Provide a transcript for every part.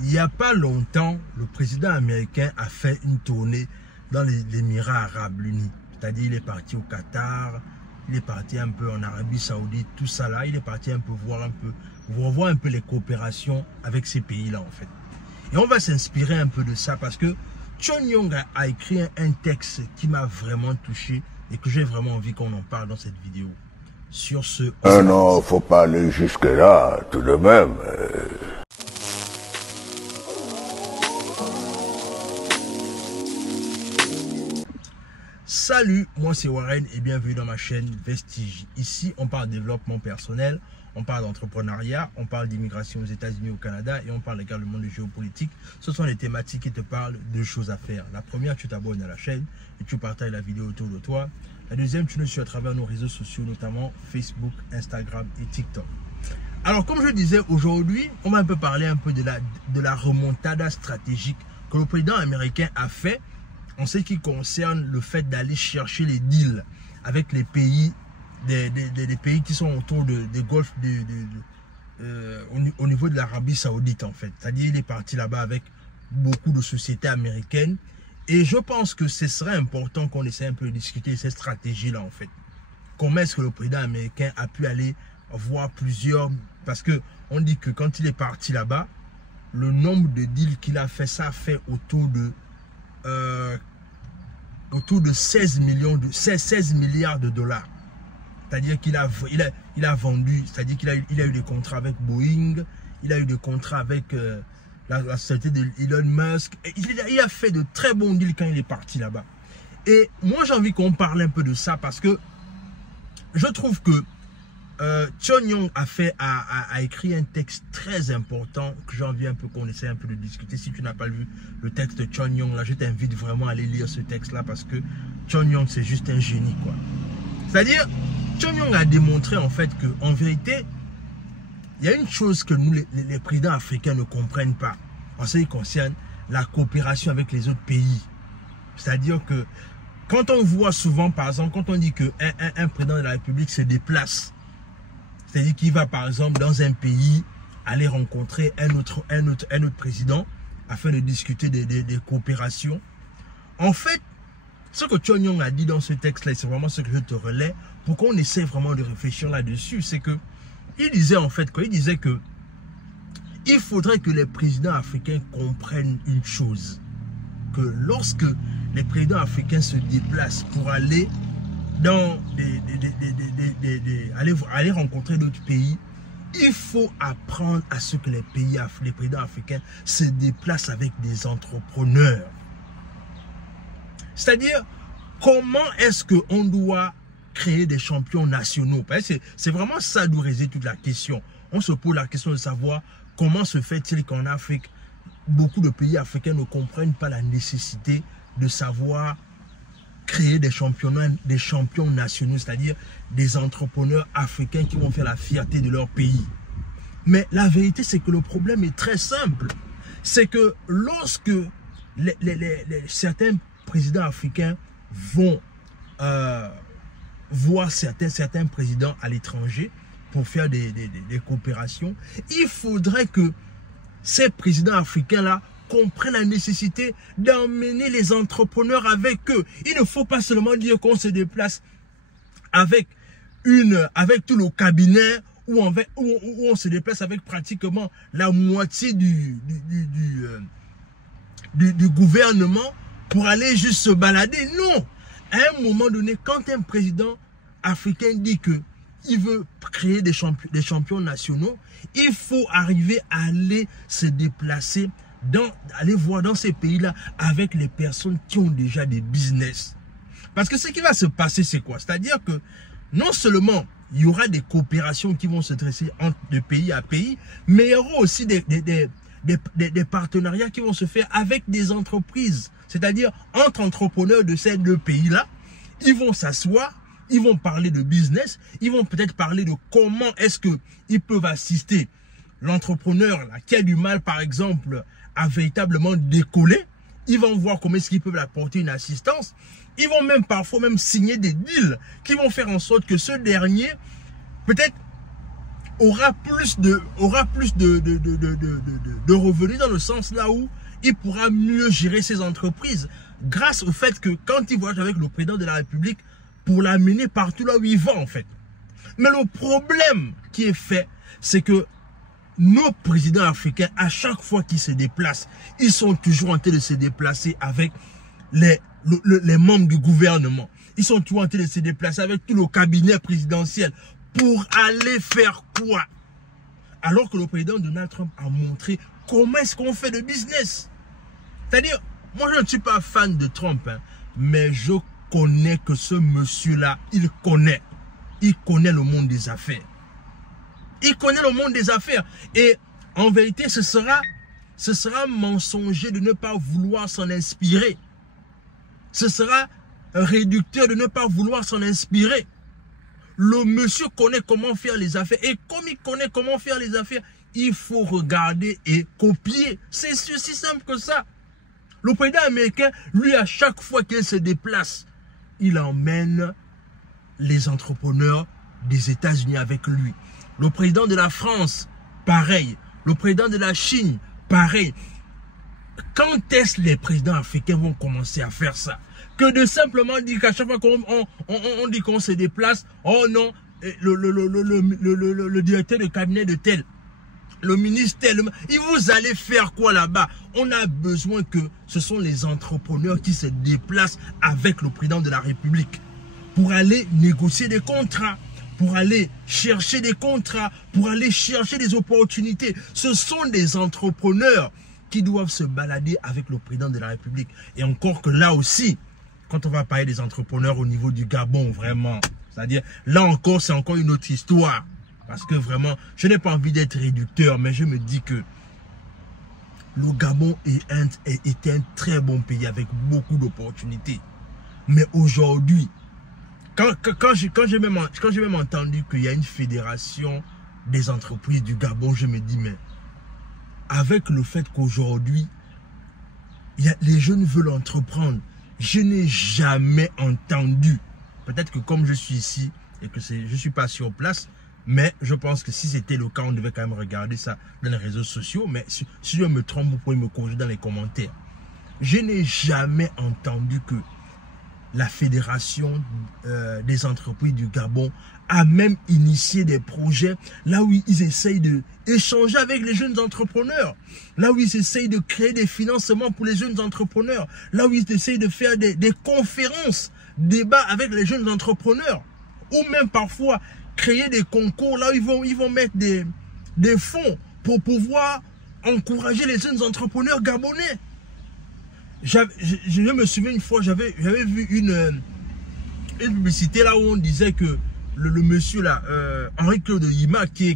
Il n'y a pas longtemps, le président américain a fait une tournée dans les Émirats Arabes Unis. C'est-à-dire, il est parti au Qatar, il est parti un peu en Arabie Saoudite, tout ça là. Il est parti un peu revoir un peu les coopérations avec ces pays-là en fait. Et on va s'inspirer un peu de ça parce que John Young a écrit un texte qui m'a vraiment touché et que j'ai vraiment envie qu'on en parle dans cette vidéo. Sur ce... Non, faut pas aller jusque-là, tout de même. Salut, moi c'est Warren et bienvenue dans ma chaîne Vestige. Ici, on parle de développement personnel, on parle d'entrepreneuriat, on parle d'immigration aux États-Unis, au Canada et on parle également de géopolitique. Ce sont les thématiques qui te parlent de choses à faire. La première, tu t'abonnes à la chaîne et tu partages la vidéo autour de toi. La deuxième, tu nous suis à travers nos réseaux sociaux, notamment Facebook, Instagram et TikTok. Alors, comme je disais, aujourd'hui, on va un peu parler un peu de la remontada stratégique que le président américain a fait en ce qui concerne le fait d'aller chercher les deals avec les pays, des pays qui sont autour des golfs au niveau de l'Arabie Saoudite en fait. C'est-à-dire il est parti là-bas avec beaucoup de sociétés américaines et je pense que ce serait important qu'on essaie un peu de discuter de ces stratégies-là en fait. Comment est-ce que le président américain a pu aller voir plusieurs... Parce que on dit que quand il est parti là-bas, le nombre de deals qu'il a fait, ça fait autour de 16 milliards de dollars. C'est-à-dire qu'il a vendu, c'est-à-dire qu'il a eu des contrats avec Boeing, il a eu des contrats avec la société d'Elon Musk. Et il a fait de très bons deals quand il est parti là-bas. Et moi, j'ai envie qu'on parle un peu de ça parce que je trouve que John Young a écrit un texte très important que j'ai envie un peu qu'on essaie un peu de discuter. Si tu n'as pas lu le texte de John Young, là, je t'invite vraiment à aller lire ce texte-là parce que John Young, c'est juste un génie, quoi. C'est-à-dire, John Young a démontré en fait qu'en vérité, il y a une chose que nous, les présidents africains ne comprennent pas en ce qui concerne la coopération avec les autres pays. C'est-à-dire que quand on voit souvent, par exemple, quand on dit qu'un président de la République se déplace, c'est-à-dire qu'il va par exemple dans un pays aller rencontrer un autre président afin de discuter des coopérations. En fait, ce que John Young a dit dans ce texte-là, c'est vraiment ce que je te relais pour qu'on essaie vraiment de réfléchir là-dessus. C'est que il disait en fait quoi? Il disait que il faudrait que les présidents africains comprennent une chose, que lorsque les présidents africains se déplacent pour aller dans aller rencontrer d'autres pays, il faut apprendre à ce que les présidents africains se déplacent avec des entrepreneurs. C'est-à-dire, comment est-ce qu'on doit créer des champions nationaux? C'est vraiment ça d'où réside toute la question. On se pose la question de savoir comment se fait-il qu'en Afrique, beaucoup de pays africains ne comprennent pas la nécessité de savoir créer des champions nationaux, c'est-à-dire des entrepreneurs africains qui vont faire la fierté de leur pays. Mais la vérité, c'est que le problème est très simple. C'est que lorsque certains présidents africains vont voir certains présidents à l'étranger pour faire des coopérations, il faudrait que ces présidents africains-là comprennent la nécessité d'emmener les entrepreneurs avec eux. Il ne faut pas seulement dire qu'on se déplace avec tout le cabinet où on se déplace avec pratiquement la moitié du gouvernement pour aller juste se balader. Non! À un moment donné, quand un président africain dit qu'il veut créer des champions nationaux, il faut arriver à aller se déplacer aller voir dans ces pays-là avec les personnes qui ont déjà des business. Parce que ce qui va se passer, c'est quoi? C'est-à-dire que non seulement il y aura des coopérations qui vont se dresser de pays à pays, mais il y aura aussi des partenariats qui vont se faire avec des entreprises. C'est-à-dire entre entrepreneurs de ces deux pays-là, ils vont s'asseoir, ils vont parler de business, ils vont peut-être parler de comment est-ce qu'ils peuvent assister l'entrepreneur qui a du mal, par exemple, à véritablement décoller. Ils vont voir comment est-ce qu'ils peuvent apporter une assistance. Ils vont même parfois signer des deals qui vont faire en sorte que ce dernier, peut-être aura plus de revenus dans le sens là où il pourra mieux gérer ses entreprises grâce au fait que quand il voyage avec le président de la République pour l'amener partout là où il va en fait. Mais le problème qui est fait, c'est que nos présidents africains, à chaque fois qu'ils se déplacent, ils sont toujours en train de se déplacer avec les membres du gouvernement. Ils sont toujours en train de se déplacer avec tout le cabinet présidentiel. Pour aller faire quoi? Alors que le président Donald Trump a montré comment est-ce qu'on fait le business. C'est-à-dire, moi je ne suis pas fan de Trump, hein, mais je connais que ce monsieur-là, il connaît le monde des affaires. Il connaît le monde des affaires. Et en vérité, ce sera mensonger de ne pas vouloir s'en inspirer. Ce sera réducteur de ne pas vouloir s'en inspirer. Le monsieur connaît comment faire les affaires. Et comme il connaît comment faire les affaires, il faut regarder et copier. C'est aussi simple que ça. Le président américain, lui, à chaque fois qu'il se déplace, il emmène les entrepreneurs des États-Unis avec lui. Le président de la France, pareil. Le président de la Chine, pareil. Quand est-ce que les présidents africains vont commencer à faire ça? Que de simplement dire qu'à chaque fois qu'on dit qu'on se déplace, oh non, le directeur de cabinet de tel, le ministre tel, et vous allez faire quoi là-bas? On a besoin que ce sont les entrepreneurs qui se déplacent avec le président de la République pour aller négocier des contrats, pour aller chercher des contrats, pour aller chercher des opportunités. Ce sont des entrepreneurs qui doivent se balader avec le président de la République. Et encore que là aussi, quand on va parler des entrepreneurs au niveau du Gabon, vraiment, c'est-à-dire, là encore, c'est encore une autre histoire. Parce que vraiment, je n'ai pas envie d'être réducteur, mais je me dis que le Gabon est un très bon pays avec beaucoup d'opportunités. Mais aujourd'hui, quand j'ai même entendu qu'il y a une fédération des entreprises du Gabon, je me dis, mais avec le fait qu'aujourd'hui, les jeunes veulent entreprendre, je n'ai jamais entendu, peut-être que comme je suis ici et que je ne suis pas sur place, mais je pense que si c'était le cas, on devait quand même regarder ça dans les réseaux sociaux. Mais si je me trompe, vous pouvez me corriger dans les commentaires. Je n'ai jamais entendu que la fédération des entreprises du Gabon a même initié des projets là où ils essayent d'échanger avec les jeunes entrepreneurs, là où ils essayent de créer des financements pour les jeunes entrepreneurs, là où ils essayent de faire des conférences, débats avec les jeunes entrepreneurs, ou même parfois créer des concours là où ils vont mettre des fonds pour pouvoir encourager les jeunes entrepreneurs gabonais. Je me souviens une fois, j'avais vu une publicité là où on disait que le monsieur là, Henri-Claude Yima, qui est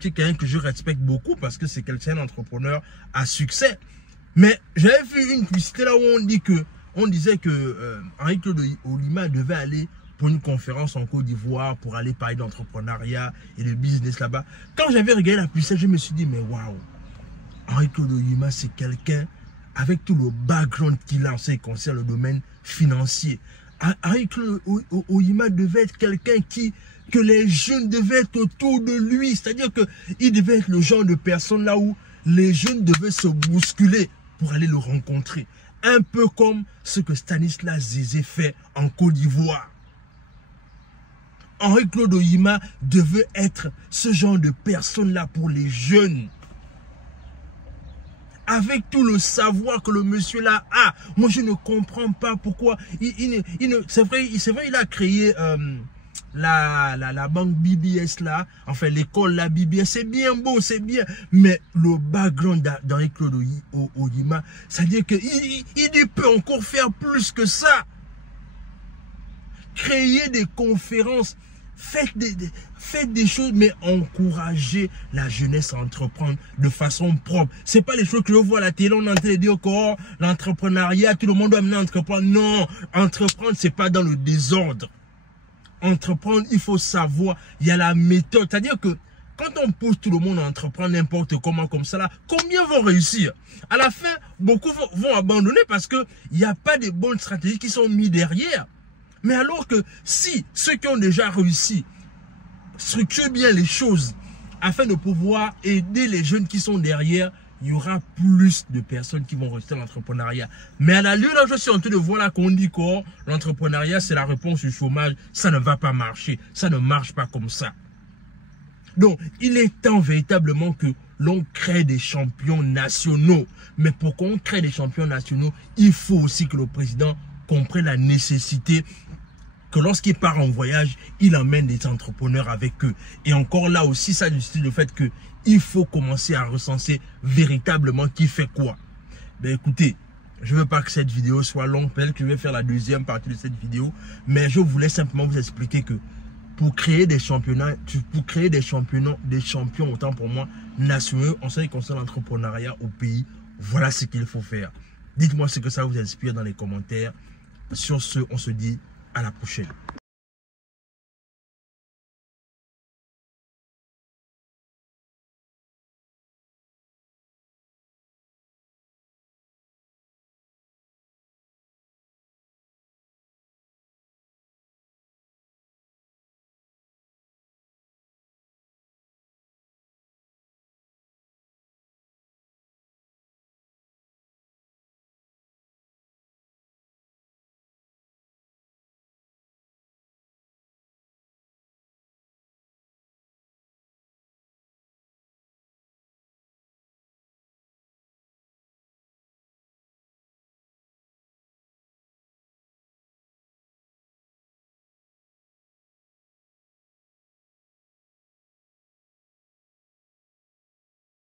quelqu'un que je respecte beaucoup parce que c'est un entrepreneur à succès. Mais j'avais vu une publicité là où on disait que Henri-Claude Yima devait aller pour une conférence en Côte d'Ivoire pour aller parler d'entrepreneuriat et de business là-bas. Quand j'avais regardé la publicité, je me suis dit, mais waouh, Henri-Claude Yima, c'est quelqu'un avec tout le background qu'il a en ce qui concerne le domaine financier. Henri-Claude Yima devait être quelqu'un que les jeunes devaient être autour de lui. C'est-à-dire qu'il devait être le genre de personne là où les jeunes devaient se bousculer pour aller le rencontrer. Un peu comme ce que Stanislas Zézé fait en Côte d'Ivoire. Henri-Claude Yima devait être ce genre de personne-là pour les jeunes. Avec tout le savoir que le monsieur-là a. Moi, je ne comprends pas pourquoi. C'est vrai, il a créé la banque BBS là. Enfin, l'école la BBS. C'est bien beau, c'est bien. Mais le background d'Henri-Claude Yima, c'est-à-dire qu'il peut encore faire plus que ça. Créer des conférences. Faites des choses, mais encouragez la jeunesse à entreprendre de façon propre. C'est pas les choses que je vois à la télé, on est en train de dire que l'entrepreneuriat, tout le monde doit maintenant entreprendre. Non, entreprendre, c'est pas dans le désordre. Entreprendre, il faut savoir, il y a la méthode. C'est-à-dire que quand on pousse tout le monde à entreprendre n'importe comment comme ça, là, combien vont réussir? À la fin, beaucoup vont abandonner parce qu'il n'y a pas de bonnes stratégies qui sont mises derrière. Mais alors que si ceux qui ont déjà réussi structurent bien les choses, afin de pouvoir aider les jeunes qui sont derrière, il y aura plus de personnes qui vont rester dans l'entrepreneuriat. Mais à la lieu là, je suis en train de voir là qu'on dit que l'entrepreneuriat, c'est la réponse au chômage. Ça ne va pas marcher. Ça ne marche pas comme ça. Donc, il est temps véritablement que l'on crée des champions nationaux. Mais pour qu'on crée des champions nationaux, il faut aussi que le président comprenne la nécessité que lorsqu'il part en voyage, il emmène des entrepreneurs avec eux. Et encore là aussi, ça justifie le fait que il faut commencer à recenser véritablement qui fait quoi. Ben écoutez, je ne veux pas que cette vidéo soit longue, peut-être que je vais faire la deuxième partie de cette vidéo, mais je voulais simplement vous expliquer que pour créer des championnats, des champions autant pour moi nationaux en ce qui concerne l'entrepreneuriat au pays, voilà ce qu'il faut faire. Dites-moi ce que ça vous inspire dans les commentaires. Sur ce, on se dit à la prochaine.